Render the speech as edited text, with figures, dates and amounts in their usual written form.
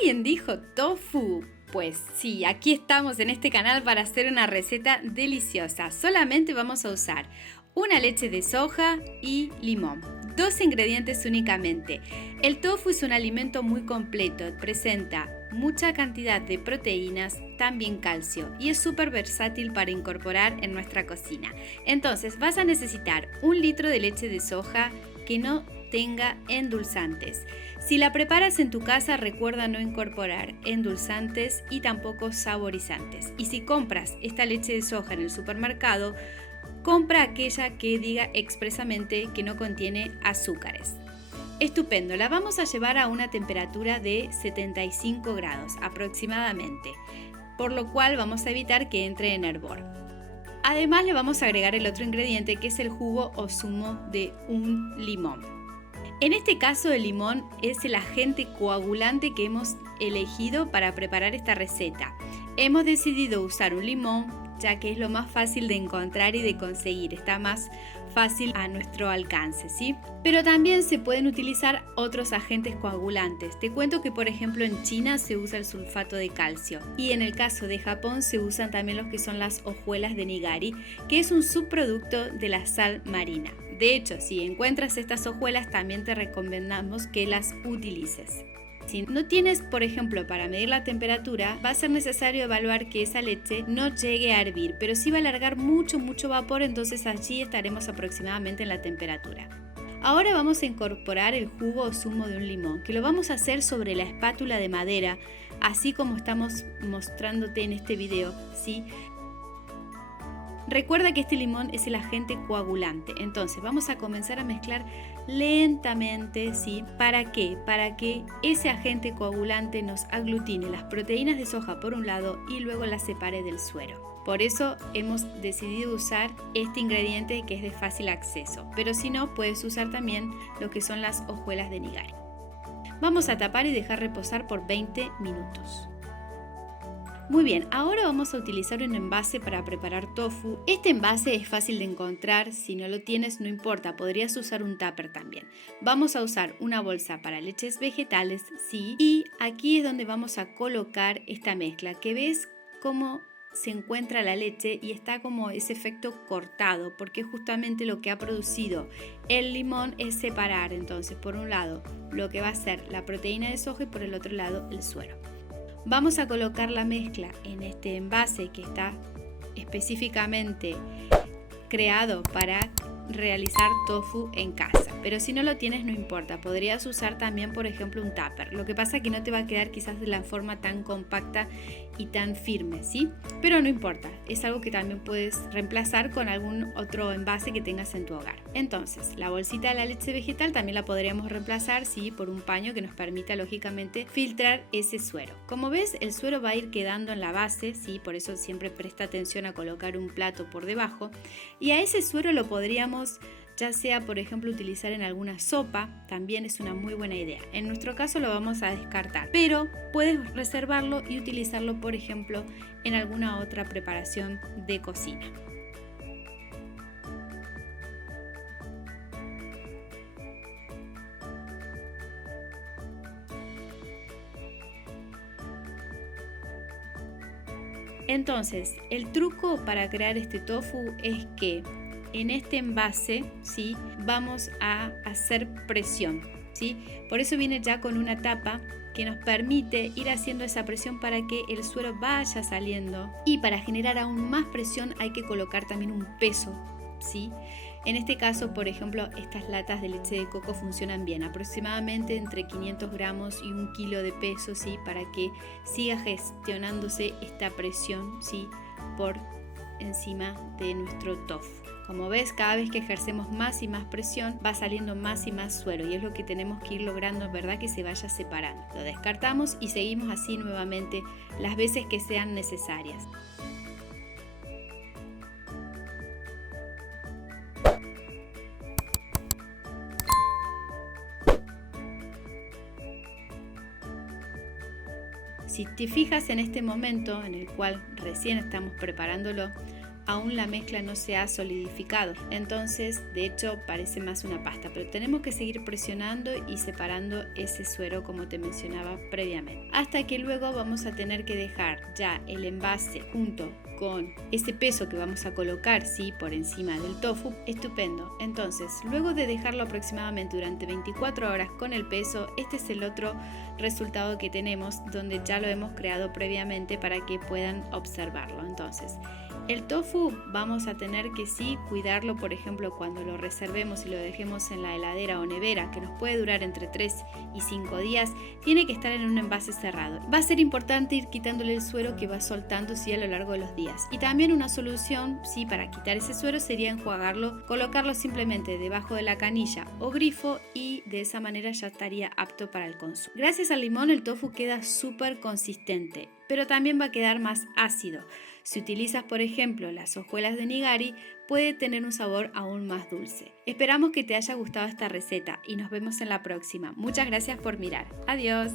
¿Alguien dijo tofu? Pues sí, aquí estamos en este canal para hacer una receta deliciosa. Solamente vamos a usar una leche de soja y limón. 2 ingredientes únicamente. El tofu es un alimento muy completo, presenta mucha cantidad de proteínas, también calcio y es súper versátil para incorporar en nuestra cocina. Entonces vas a necesitar 1 litro de leche de soja que no tenga endulzantes. Si la preparas en tu casa, recuerda no incorporar endulzantes y tampoco saborizantes. Y si compras esta leche de soja en el supermercado, compra aquella que diga expresamente que no contiene azúcares. Estupendo, la vamos a llevar a una temperatura de 75 grados aproximadamente, por lo cual vamos a evitar que entre en hervor. Además le vamos a agregar el otro ingrediente que es el jugo o zumo de un limón. En este caso el limón es el agente coagulante que hemos elegido para preparar esta receta. Hemos decidido usar un limón ya que es lo más fácil de encontrar y de conseguir, está más fácil a nuestro alcance, ¿sí? Pero también se pueden utilizar otros agentes coagulantes. Te cuento que por ejemplo en China se usa el sulfato de calcio y en el caso de Japón se usan también los que son las hojuelas de nigari, que es un subproducto de la sal marina. De hecho, si encuentras estas hojuelas también te recomendamos que las utilices. Si no tienes, por ejemplo, para medir la temperatura, va a ser necesario evaluar que esa leche no llegue a hervir, pero sí va a largar mucho vapor, entonces allí estaremos aproximadamente en la temperatura. Ahora vamos a incorporar el jugo o zumo de un limón, que lo vamos a hacer sobre la espátula de madera, así como estamos mostrándote en este video, ¿sí? Recuerda que este limón es el agente coagulante, entonces vamos a comenzar a mezclar lentamente, ¿sí? ¿Para qué? Para que ese agente coagulante nos aglutine las proteínas de soja por un lado y luego las separe del suero. Por eso hemos decidido usar este ingrediente que es de fácil acceso, pero si no puedes usar también lo que son las hojuelas de nigari. Vamos a tapar y dejar reposar por 20 minutos. Muy bien, ahora vamos a utilizar un envase para preparar tofu. Este envase es fácil de encontrar, si no lo tienes no importa, podrías usar un tupper también. Vamos a usar una bolsa para leches vegetales, sí, y aquí es donde vamos a colocar esta mezcla, que ves cómo se encuentra la leche y está como ese efecto cortado, porque justamente lo que ha producido el limón es separar, entonces por un lado lo que va a ser la proteína de soja y por el otro lado el suero. Vamos a colocar la mezcla en este envase que está específicamente creado para realizar tofu en casa, pero si no lo tienes no importa, podrías usar también por ejemplo un tupper. Lo que pasa es que no te va a quedar quizás de la forma tan compacta y tan firme, ¿sí? Pero no importa, es algo que también puedes reemplazar con algún otro envase que tengas en tu hogar. Entonces la bolsita de la leche vegetal también la podríamos reemplazar, ¿sí? Por un paño que nos permita lógicamente filtrar ese suero. Como ves, el suero va a ir quedando en la base, ¿sí? Por eso siempre presta atención a colocar un plato por debajo, y a ese suero lo podríamos ya sea por ejemplo utilizar en alguna sopa, también es una muy buena idea. En nuestro caso lo vamos a descartar, pero puedes reservarlo y utilizarlo por ejemplo en alguna otra preparación de cocina. Entonces, el truco para crear este tofu es que en este envase, ¿sí? Vamos a hacer presión, ¿sí? Por eso viene ya con una tapa que nos permite ir haciendo esa presión para que el suero vaya saliendo, y para generar aún más presión hay que colocar también un peso, ¿sí? En este caso, por ejemplo, estas latas de leche de coco funcionan bien, aproximadamente entre 500 gramos y 1 kilo de peso, ¿sí? Para que siga gestionándose esta presión, ¿sí? Por encima de nuestro tofu. Como ves, cada vez que ejercemos más y más presión va saliendo más y más suero, y es lo que tenemos que ir logrando, ¿verdad? Que se vaya separando. Lo descartamos y seguimos así nuevamente las veces que sean necesarias. Si te fijas en este momento en el cual recién estamos preparándolo, aún la mezcla no se ha solidificado. Entonces, de hecho, parece más una pasta, pero tenemos que seguir presionando y separando ese suero como te mencionaba previamente. Hasta que luego vamos a tener que dejar ya el envase junto con ese peso que vamos a colocar, ¿sí?, por encima del tofu. Estupendo. Entonces, luego de dejarlo aproximadamente durante 24 horas con el peso, este es el otro resultado que tenemos, donde ya lo hemos creado previamente para que puedan observarlo. Entonces, el tofu vamos a tener que sí cuidarlo, por ejemplo, cuando lo reservemos y lo dejemos en la heladera o nevera, que nos puede durar entre 3 y 5 días, tiene que estar en un envase cerrado. Va a ser importante ir quitándole el suero que va soltando a lo largo de los días. Y también una solución, sí, para quitar ese suero sería enjuagarlo, colocarlo simplemente debajo de la canilla o grifo y de esa manera ya estaría apto para el consumo. Gracias al limón el tofu queda súper consistente, pero también va a quedar más ácido. Si utilizas, por ejemplo, las hojuelas de nigari, puede tener un sabor aún más dulce. Esperamos que te haya gustado esta receta y nos vemos en la próxima. Muchas gracias por mirar. Adiós.